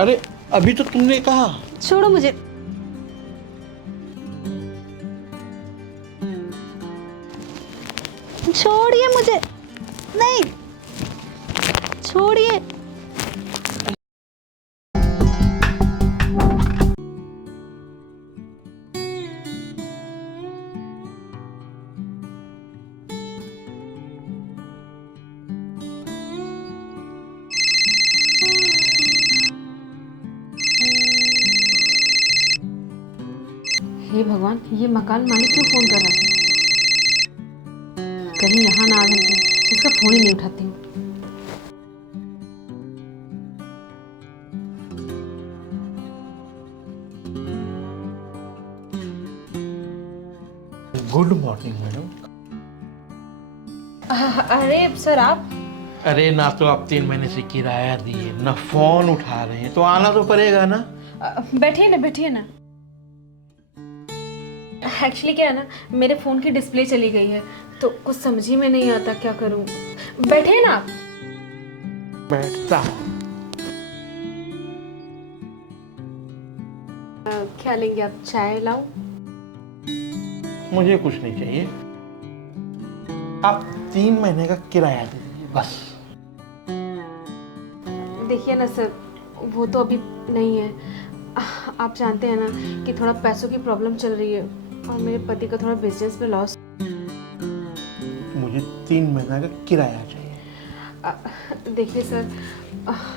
अरे अभी तो तुमने कहा। छोड़ो मुझे। छोड़िए मुझे। नहीं, छोड़िए। हे भगवान, ये मकान मालिक क्यों फोन कर रहा है? कहीं यहाँ ना आ धमके, इसका फोन ही नहीं उठाती हूँ। Good morning madam. अरे सर आप। अरे ना तो आप 3 महीने से किराया दिए, ना फोन उठा रहे हैं, तो आना तो पड़ेगा ना। बैठिए ना, बैठिए ना। एक्चुअली क्या है ना, मेरे फ़ोन की डिस्प्ले चली गई है, तो कुछ समझ ही में नहीं आता क्या करूँ। बैठिए ना आप। बैठता हूँ। क्या लेंगे आप, चाय लाऊं? मुझे कुछ नहीं चाहिए, आप 3 महीने का किराया दे दीजिए बस। देखिए ना सर, वो तो अभी नहीं है। आप जानते हैं ना कि थोड़ा पैसों की प्रॉब्लम चल रही है और मेरे पति का थोड़ा बिजनेस में लॉस। मुझे 3 महीना का किराया चाहिए। देखिए सर,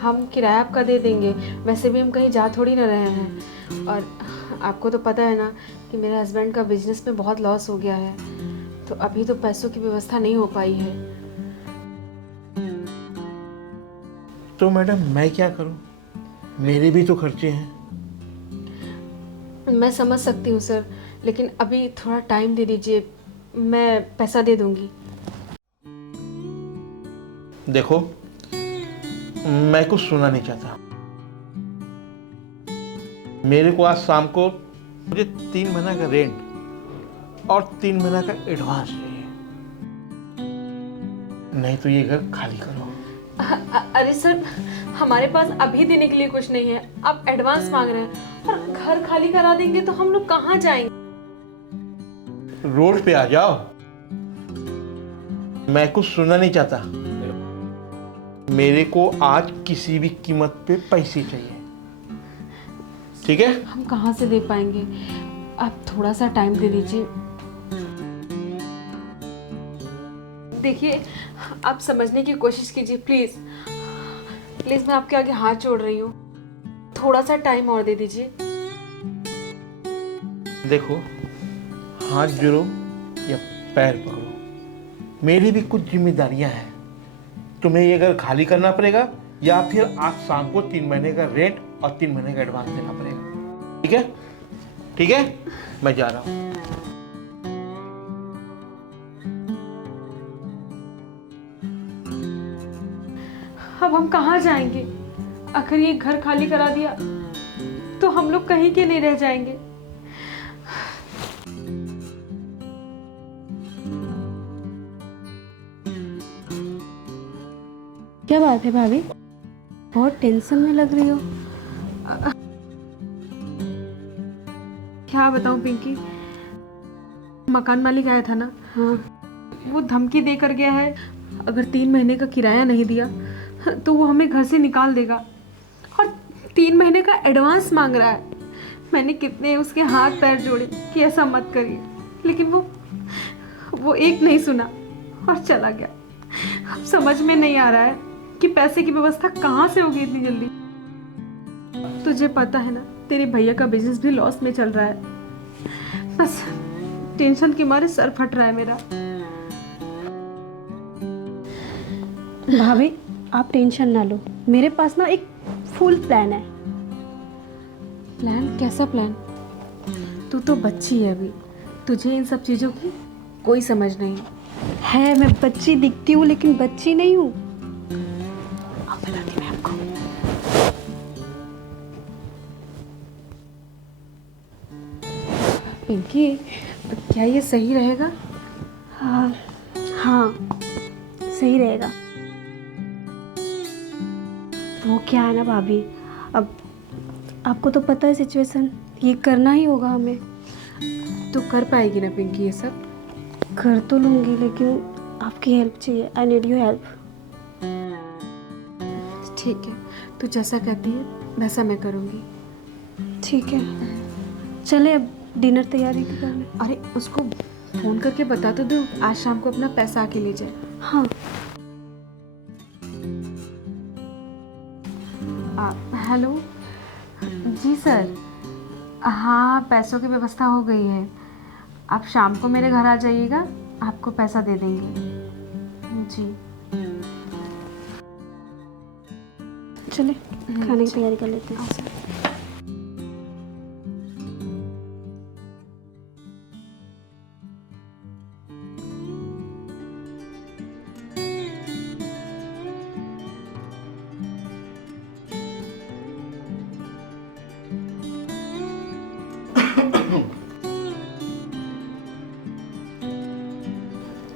हम किराया आपका दे देंगे, वैसे भी हम कहीं जा थोड़ी ना रहे हैं। और आपको तो पता है ना कि मेरे हस्बैंड का बिजनेस में बहुत लॉस हो गया है, तो अभी तो पैसों की व्यवस्था नहीं हो पाई है। तो मैडम मैं क्या करूं, मेरे भी तो खर्चे हैं। मैं समझ सकती हूँ सर, लेकिन अभी थोड़ा टाइम दे दीजिए, मैं पैसा दे दूँगी। देखो, मैं कुछ सुना नहीं चाहता। मेरे को आज शाम को मुझे 3 महीना का रेंट और 3 महीना का एडवांस चाहिए, नहीं तो ये घर खाली करो। अरे सर, हमारे पास अभी देने के लिए कुछ नहीं है, आप एडवांस मांग रहे हैं और घर खाली करा देंगे तो हम लोग कहाँ जाएंगे? रोड पे आ जाओ, मैं कुछ सुनना नहीं चाहता। मेरे को आज किसी भी कीमत पे पैसे चाहिए, ठीक है? हम कहाँ से दे पाएंगे, आप थोड़ा सा टाइम दे दीजिए। देखिए, आप समझने की कोशिश कीजिए प्लीज। प्लीज, मैं आपके आगे हाथ जोड़ रही हूँ, थोड़ा सा टाइम और दे दीजिए। देखो, हाथ जोड़ो या पैर पकड़ो, मेरी भी कुछ जिम्मेदारियां हैं। तुम्हें ये घर खाली करना पड़ेगा या फिर आज शाम को 3 महीने का रेंट और 3 महीने का एडवांस देना पड़ेगा, ठीक है? ठीक है, मैं जा रहा हूँ। अब हम कहाँ जाएंगे? अगर ये घर खाली करा दिया तो हम लोग कहीं के नहीं रह जाएंगे। क्या बात है भाभी, बहुत टेंशन में लग रही हो। क्या बताऊं पिंकी, मकान मालिक आया था ना, हाँ, वो धमकी दे कर गया है, अगर 3 महीने का किराया नहीं दिया तो वो हमें घर से निकाल देगा, और 3 महीने का एडवांस मांग रहा है। मैंने कितने उसके हाथ पैर जोड़े कि ऐसा मत करिए, लेकिन वो एक नहीं सुना और चला गया। अब समझ में नहीं आ रहा है कि पैसे की व्यवस्था कहाँ से होगी इतनी जल्दी। तुझे पता है ना, तेरे भैया का बिजनेस भी लॉस में चल रहा है। बस टेंशन के मारे सर फट रहा है मेरा। भाभी आप टेंशन ना लो, मेरे पास ना एक फुल प्लान है। प्लान? कैसा प्लान? तू तो बच्ची है अभी, तुझे इन सब चीजों की कोई समझ नहीं है। मैं बच्ची दिखती हूँ लेकिन बच्ची नहीं हूँ। अब बताती मैं आपको। पिंकी, क्या ये सही रहेगा? हाँ हाँ, सही रहेगा। वो क्या है ना भाभी, अब आपको तो पता है सिचुएशन, ये करना ही होगा हमें। तो कर पाएगी ना पिंकी ये सब? कर तो लूँगी, लेकिन आपकी हेल्प चाहिए। I need your help. ठीक है, तू जैसा कहती है वैसा मैं करूँगी। ठीक है, चले अब डिनर तैयारी करने। अरे उसको फ़ोन करके बता तो दो आज शाम को अपना पैसा आके ले जाए। हाँ। हेलो जी सर, हाँ पैसों की व्यवस्था हो गई है। आप शाम को मेरे घर आ जाइएगा, आपको पैसा दे देंगे जी। चले खाने की तैयारी कर लेते हैं।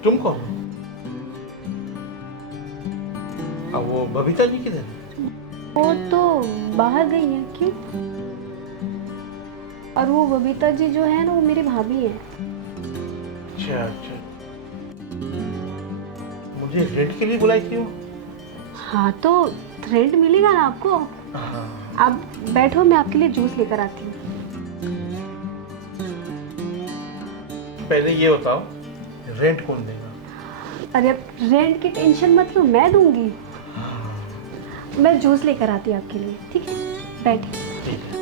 तुम कौन हो? अब वो बबीता जी किधर है? वो तो बाहर गई है। क्यों? और वो बबीता जी जो है ना, वो मेरी भाभी है। अच्छा अच्छा, मुझे रेंट के लिए बुलाई थी वो? हाँ तो रेंट मिलेगा ना आपको। हाँ। आप बैठो, मैं आपके लिए जूस लेकर आती हूँ। पहले ये बताओ, रेंट कौन देगा? अरे अब रेंट की टेंशन मत लो, मैं दूंगी। मैं जूस लेकर आती हूँ आपके लिए, ठीक है? बैठिए। ठीक है।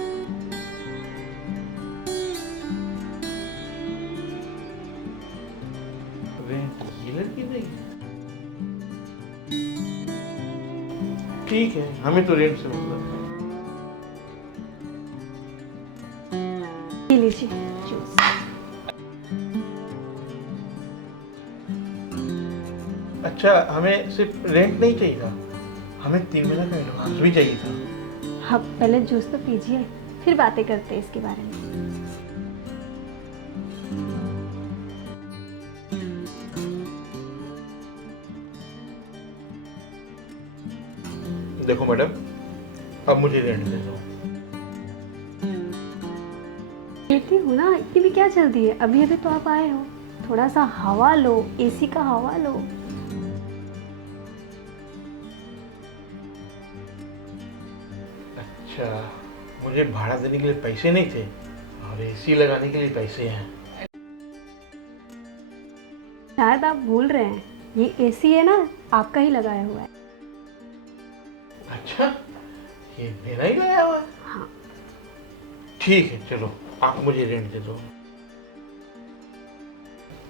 रेंट ये लड़की देगी? ठीक है, हमें तो रेंट से मतलब है। पी लीजिए जूस। अच्छा, हमें सिर्फ रेंट नहीं चाहिए था, हमें 3 महीने का एडवांस भी चाहिए था। आप पहले जूस तो पीजिए, फिर बातें करते हैं इसके बारे में। देखो मैडम, अब मुझे रेंट दे दो। देती हूँ ना, इतनी भी क्या जल्दी है? अभी अभी तो आप आए हो, थोड़ा सा हवा लो, एसी का हवा लो। अच्छा, मुझे भाड़ा देने के लिए पैसे नहीं थे और एसी लगाने के लिए पैसे हैं। शायद आप भूल रहे हैं, ये एसी है ना, आपका ही लगाया हुआ है। अच्छा, ये मेरा ही लाया हुआ है? हाँ। ठीक है, चलो आप मुझे रेंट दे दो।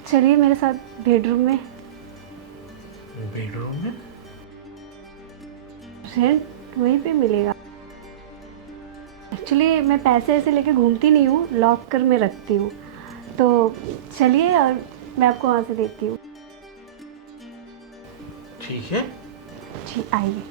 चलिए मेरे साथ बेडरूम में। बेडरूम में? रेंट वहीं पे मिलेगा। एक्चुअली मैं पैसे ऐसे लेके घूमती नहीं हूँ, लॉक कर में रखती हूँ। तो चलिए और मैं आपको वहाँ से देती हूँ। ठीक है। जी आइए।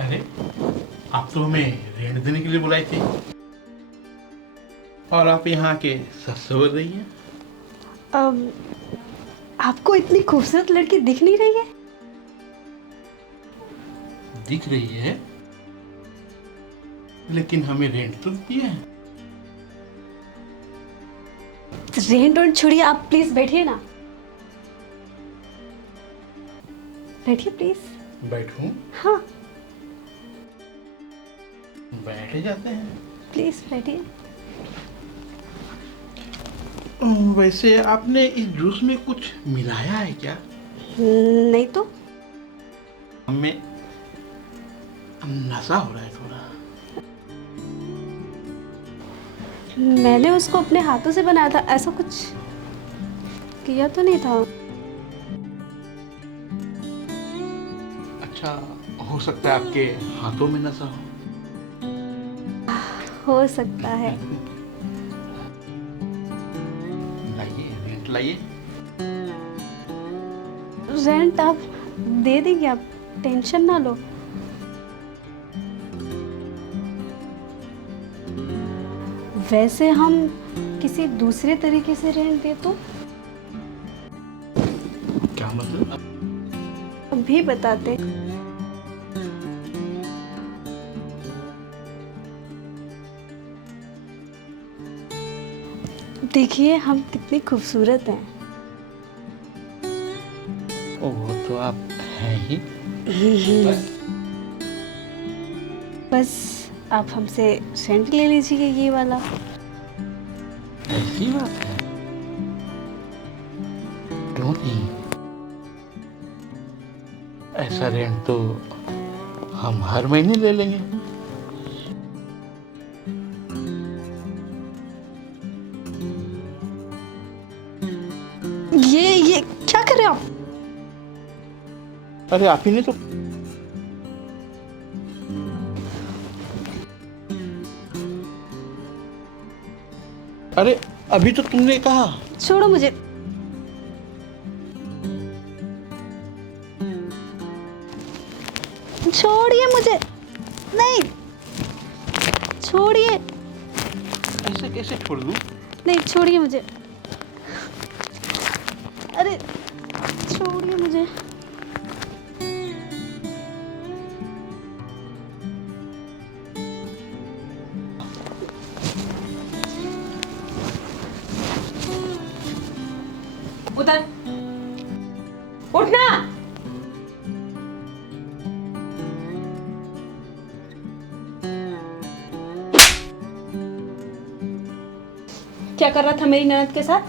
अरे, आप तो हमें रेंट देने के लिए बुलाई थी और आप यहाँ के सस्ते हो रही हैं। आपको इतनी खूबसूरत लड़की दिख नहीं रही है? दिख रही है, लेकिन हमें रेंट तो दिया है। रेंट और छोड़िए, आप प्लीज बैठिए ना। बैठिए प्लीज। बैठूं? हाँ बैठ जाते हैं। प्लीज बैठिए। वैसे आपने इस जूस में कुछ मिलाया है क्या? नहीं तो। हमें नशा हो रहा है थोड़ा। मैंने उसको अपने हाथों से बनाया था, ऐसा कुछ किया तो नहीं था। अच्छा, हो सकता है आपके हाथों में नशा हो सकता है। लाइए, रेंट लाइए। रेंट आप दे देंगे, आप टेंशन ना लो। वैसे हम किसी दूसरे तरीके से रेंट दे तो क्या मतलब? अभी बताते। देखिए हम कितने खूबसूरत हैं। ओ वो तो आप हैं ही। बस आप हमसे रेंट ले लीजिए ये वाला। ऐसी बात है? क्यों नहीं? ऐसा रेंट तो हम हर महीने ले लेंगे। ये क्या कर रहे हो आप? अरे आप ही ने तो अरे अभी तो तुमने कहा। छोड़ो मुझे। छोड़िए मुझे। नहीं, छोड़िए। ऐसे कैसे छोड़ दूं? नहीं, छोड़िए मुझे। अरे छोड़िए मुझे। उधर उठना। क्या कर रहा था मेरी ननद के साथ?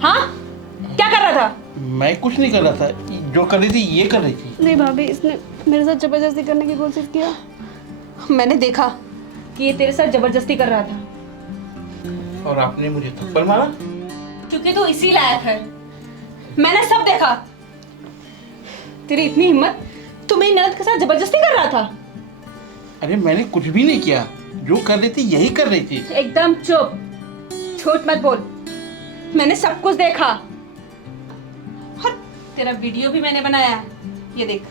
हाँ, क्या कर रहा था? मैं कुछ नहीं कर रहा था, जो कर रही थी ये कर रही थी। नहीं भाभी, इसने मेरे साथ जबरदस्ती करने की कोशिश किया। मैंने देखा कि ये तेरे साथ जबरदस्ती कर रहा था। और आपने मुझे थप्पड़ मारा? क्योंकि तू इसी लायक है। मैंने सब देखा। तेरी इतनी हिम्मत, तू मेरी ननद के साथ जबरदस्ती कर रहा था। अरे मैंने कुछ भी नहीं किया, जो कर रही थी यही कर रही थी। एकदम चुप, झूठ मत बोल। मैंने सब कुछ देखा और तेरा वीडियो भी मैंने बनाया। ये देख।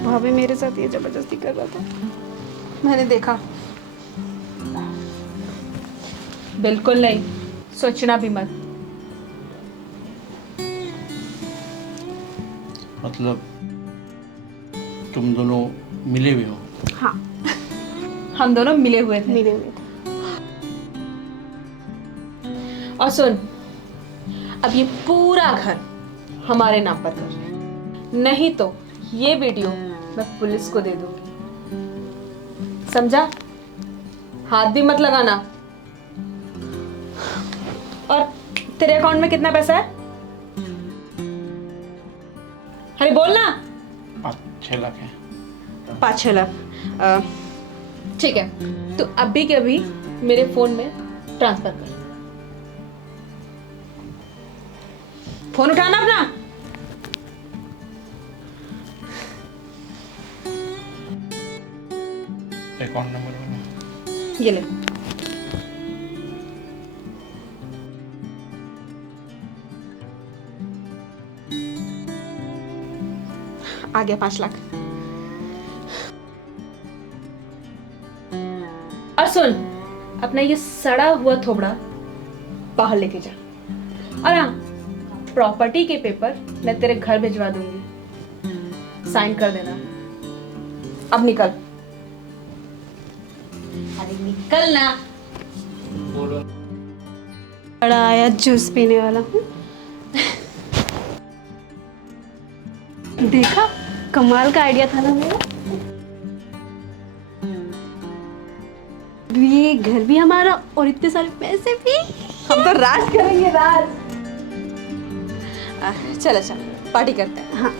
भाभी मेरे साथ ये जबरदस्ती कर रहा था। मैंने देखा। बिल्कुल नहीं, सोचना भी मत। मतलब तुम दोनों मिले हुए हो? हाँ, हम दोनों मिले हुए थे। मिले हुए थे। और सुन, अब ये पूरा घर हमारे नाम पर कर, नहीं तो ये वीडियो मैं पुलिस को दे दूंगी। समझा? हाथ भी मत लगाना। और तेरे अकाउंट में कितना पैसा है? अरे बोल ना। 5-6 लाख है। 5-6 लाख। ठीक है, तो अभी के अभी मेरे फोन में ट्रांसफर कर। फोन उठाना अपना। अकाउंट नंबर बोलो। ये ले। आ गया 5 लाख। और सुन, अपना ये सड़ा हुआ थोबड़ा बाहर लेके जा। और हाँ, प्रॉपर्टी के पेपर मैं तेरे घर भिजवा दूंगी, साइन कर देना। अब निकल। अरे निकल ना। बड़ा आया जूस पीने वाला। देखा, कमाल का आइडिया था ना मेरा। ये घर भी हमारा और इतने सारे पैसे भी। हम तो राज करेंगे, राज। चलो चलो, पार्टी करते हैं। हाँ।